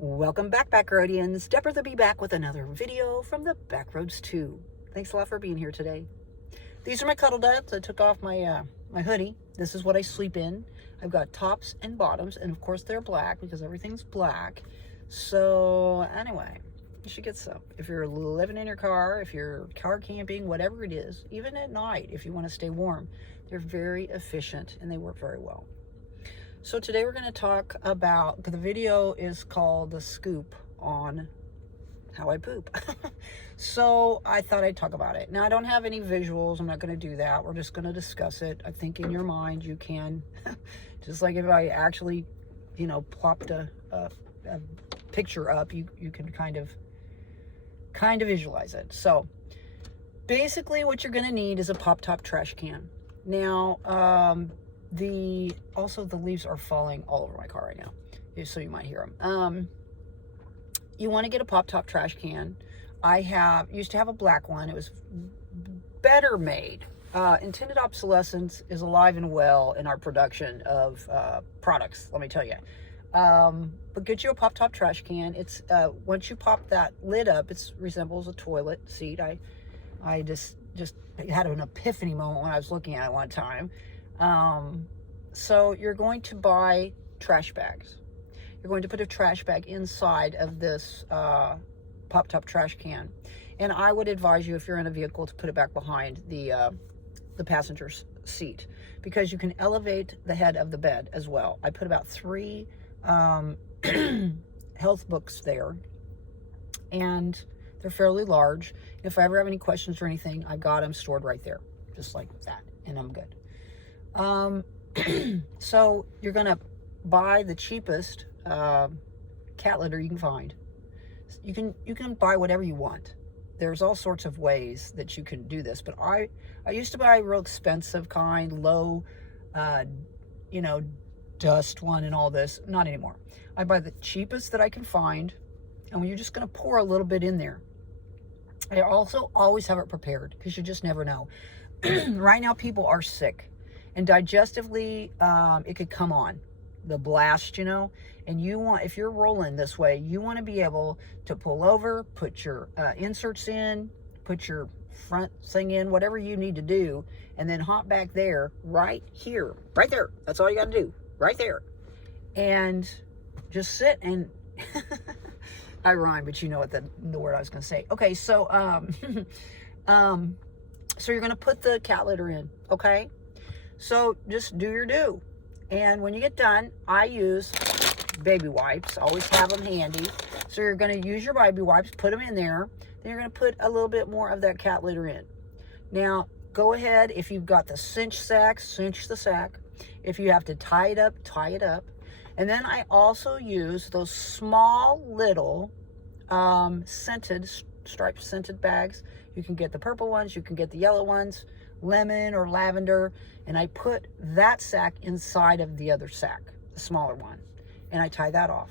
Welcome back, Backroadians. Deborah the Bee back with another video from the Backroads 2. Thanks a lot for being here today. These are my cuddle duds. I took off my my hoodie. This is what I sleep in. I've got tops and bottoms, and of course they're black because everything's black. So anyway, you should get some. If you're living in your car, if you're car camping, whatever it is, even at night, if you want to stay warm, they're very efficient and they work very well. So today we're going to talk about, the video is called The Scoop on How I Poop. So I thought I'd talk about it. Now I don't have any visuals. I'm not going to do that. We're just going to discuss it. I think in your mind you can, just like if I actually, plopped a picture up, you can kind of visualize it. So basically what you're going to need is a pop-top trash can. Now, the leaves are falling all over my car right now, so you might hear them. You want to get a pop-top trash can. I used to have a black one. It was better made. Intended obsolescence is alive and well in our production of products, let me tell you. But get you a pop-top trash can. It's once you pop that lid up, it resembles a toilet seat. I just had an epiphany moment when I was looking at it one time. So you're going to buy trash bags. You're going to put a trash bag inside of this pop-top trash can. And I would advise you, if you're in a vehicle, to put it back behind the passenger's seat, because you can elevate the head of the bed as well. I put about 3 health books there, and they're fairly large. If I ever have any questions or anything, I got them stored right there, just like that, and I'm good. So you're going to buy the cheapest cat litter you can find. You can buy whatever you want. There's all sorts of ways that you can do this, but I used to buy a real expensive kind, low, dust one and all this. Not anymore. I buy the cheapest that I can find, and you're just going to pour a little bit in there. I also always have it prepared, because you just never know. Right now people are sick, and digestively it could come on the blast, and if you're rolling this way, you want to be able to pull over, put your inserts in, put your front thing in, whatever you need to do, and then hop back there, right here, right there. That's all you got to do, right there, and just sit and I rhyme, but you know what the word I was going to say. Okay, so so you're going to put the cat litter in, okay? So just do your do. And when you get done, I use baby wipes. Always have them handy. So you're going to use your baby wipes, put them in there. Then you're going to put a little bit more of that cat litter in. Now, go ahead. If you've got the cinch sack, cinch the sack. If you have to tie it up, tie it up. And then I also use those small little striped scented bags. You can get the purple ones. You can get the yellow ones, lemon or lavender. And I put that sack inside of the other sack, the smaller one, and I tie that off.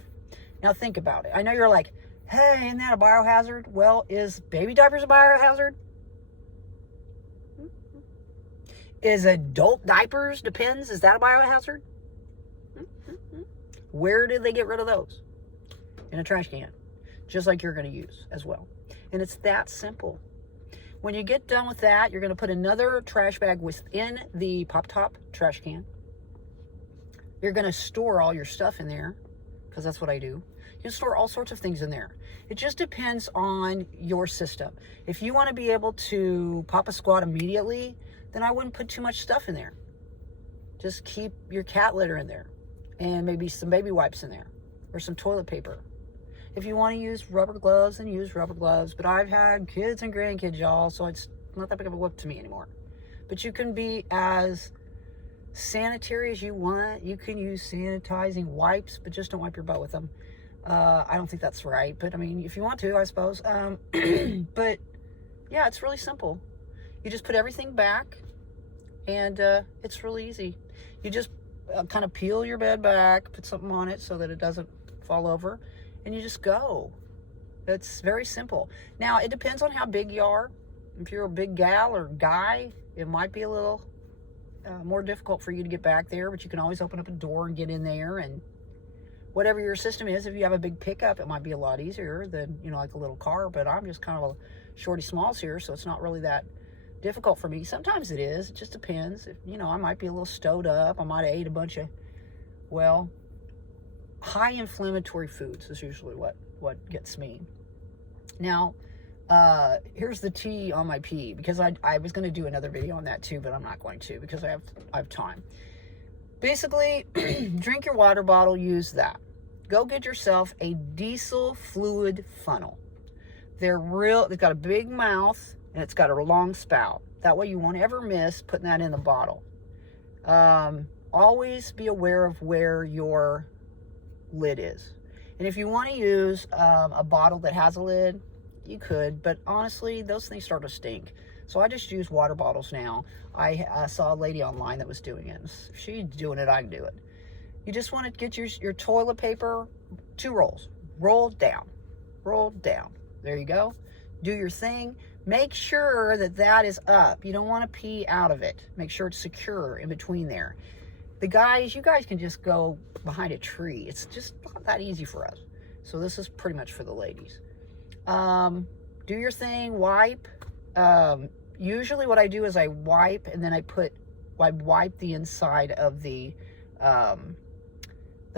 Now think about it. I know you're like, hey, isn't that a biohazard? Well, is baby diapers a biohazard? Is adult diapers, depends, is that a biohazard? Where did they get rid of those? In a trash can, just like you're going to use as well. And it's that simple. When you get done with that, you're going to put another trash bag within the pop-top trash can. You're going to store all your stuff in there, because that's what I do. You store all sorts of things in there. It just depends on your system. If you want to be able to pop a squat immediately, then I wouldn't put too much stuff in there. Just keep your cat litter in there, and maybe some baby wipes in there, or some toilet paper. If you want to use rubber gloves, then use rubber gloves. But I've had kids and grandkids, y'all, so it's not that big of a whoop to me anymore. But you can be as sanitary as you want. You can use sanitizing wipes, but just don't wipe your butt with them. I don't think that's right. But, I mean, if you want to, I suppose. But, yeah, it's really simple. You just put everything back, and it's really easy. You just kind of peel your bed back, put something on it so that it doesn't fall over, and you just go. It's very simple. Now, it depends on how big you are. If you're a big gal or guy, it might be a little more difficult for you to get back there, but you can always open up a door and get in there and whatever your system is. If you have a big pickup, it might be a lot easier than, you know, like a little car, but I'm just kind of a shorty smalls here, so it's not really that difficult for me. Sometimes it is. It just depends. If, you know, I might be a little stowed up. I might have ate a bunch of, well, high inflammatory foods is usually what gets me. Now, here's the T on my P, because I was going to do another video on that too, but I'm not going to because I have time. Basically, drink your water bottle, use that. Go get yourself a diesel fluid funnel. They've got a big mouth and it's got a long spout. That way you won't ever miss putting that in the bottle. Always be aware of where your lid is. And if you want to use a bottle that has a lid, you could, but honestly, those things start to stink. So I just use water bottles now. I saw a lady online that was doing it. If she's doing it, I can do it. You just want to get your toilet paper, 2 rolls. Roll down. Roll down. There you go. Do your thing. Make sure that is up. You don't want to pee out of it. Make sure it's secure in between there. You guys can just go behind a tree. It's just not that easy for us. So this is pretty much for the ladies. Do your thing, wipe. Usually what I do is I wipe and then I wipe the inside of the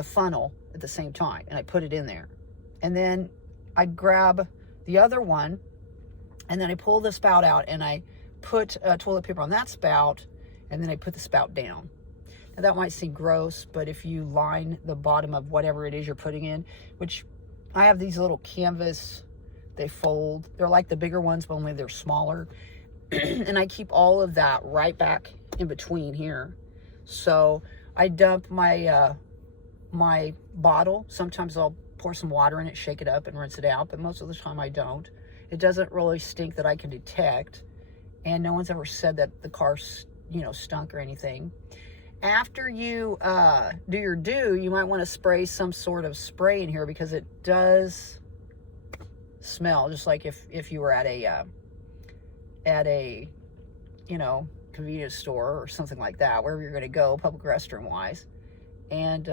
funnel at the same time, and I put it in there. And then I grab the other one and then I pull the spout out and I put toilet paper on that spout, and then I put the spout down. Now that might seem gross, but if you line the bottom of whatever it is you're putting in, which I have these little canvas, they fold. They're like the bigger ones, but only they're smaller. And I keep all of that right back in between here. So I dump my my bottle. Sometimes I'll pour some water in it, shake it up, and rinse it out, but most of the time I don't. It doesn't really stink that I can detect, and no one's ever said that the car, you know, stunk or anything. After you do your you might want to spray some sort of spray in here, because it does smell just like if you were at a you know, convenience store or something like that, wherever you're going to go, public restroom wise. And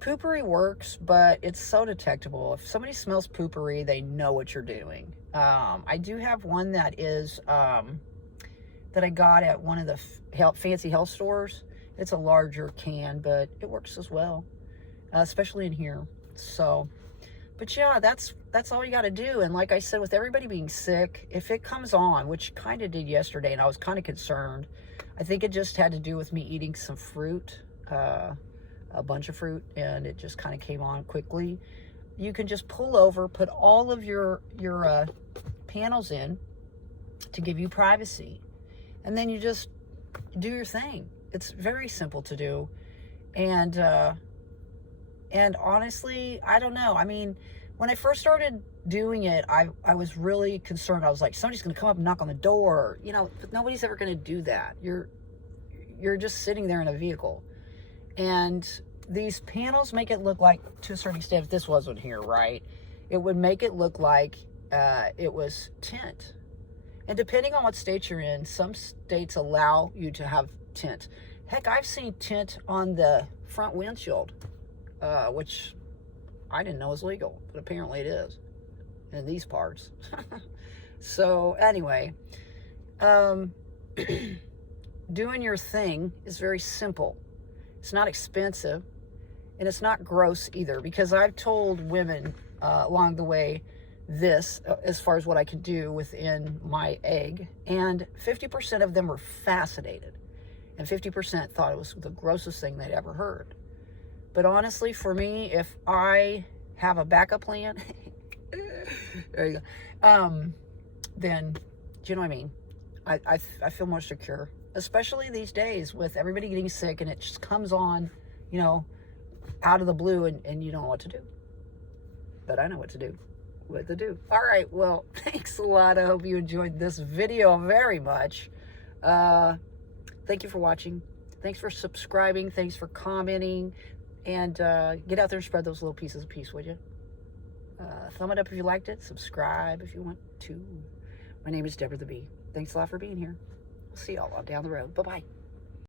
poopery works, but it's so detectable. If somebody smells poopery, they know what you're doing. I do have one that is that I got at one of the fancy health stores. It's a larger can, but it works as well, especially in here. So, but yeah, that's all you got to do. And like I said, with everybody being sick, if it comes on, which kind of did yesterday, and I was kind of concerned, I think it just had to do with me eating some fruit, a bunch of fruit, and it just kind of came on quickly. You can just pull over, put all of your panels in to give you privacy, and then you just do your thing. It's very simple to do. And honestly, I don't know. I mean, when I first started doing it, I was really concerned. I was like, somebody's going to come up and knock on the door, you know, but nobody's ever going to do that. You're just sitting there in a vehicle. And these panels make it look like, to a certain extent, if this wasn't here, right, it would make it look like it was tint. And depending on what state you're in, some states allow you to have tint. Heck, I've seen tint on the front windshield, which I didn't know was legal, but apparently it is in these parts. So anyway, doing your thing is very simple. It's not expensive, and it's not gross either, because I've told women along the way this, as far as what I could do within my egg, and 50% of them were fascinated, and 50% thought it was the grossest thing they'd ever heard. But honestly, for me, if I have a backup plan, there you go, then, do you know what I mean? I feel more secure, especially these days with everybody getting sick, and it just comes on, you know, out of the blue, and you don't know what to do. But I know what to do. All right, well, thanks a lot. I hope you enjoyed this video very much. Thank you for watching. Thanks for subscribing. Thanks for commenting. And get out there and spread those little pieces of peace, would you? Thumb it up if you liked it. Subscribe if you want to. My name is Deborah the Bee. Thanks a lot for being here. We'll see y'all on down the road. Bye-bye.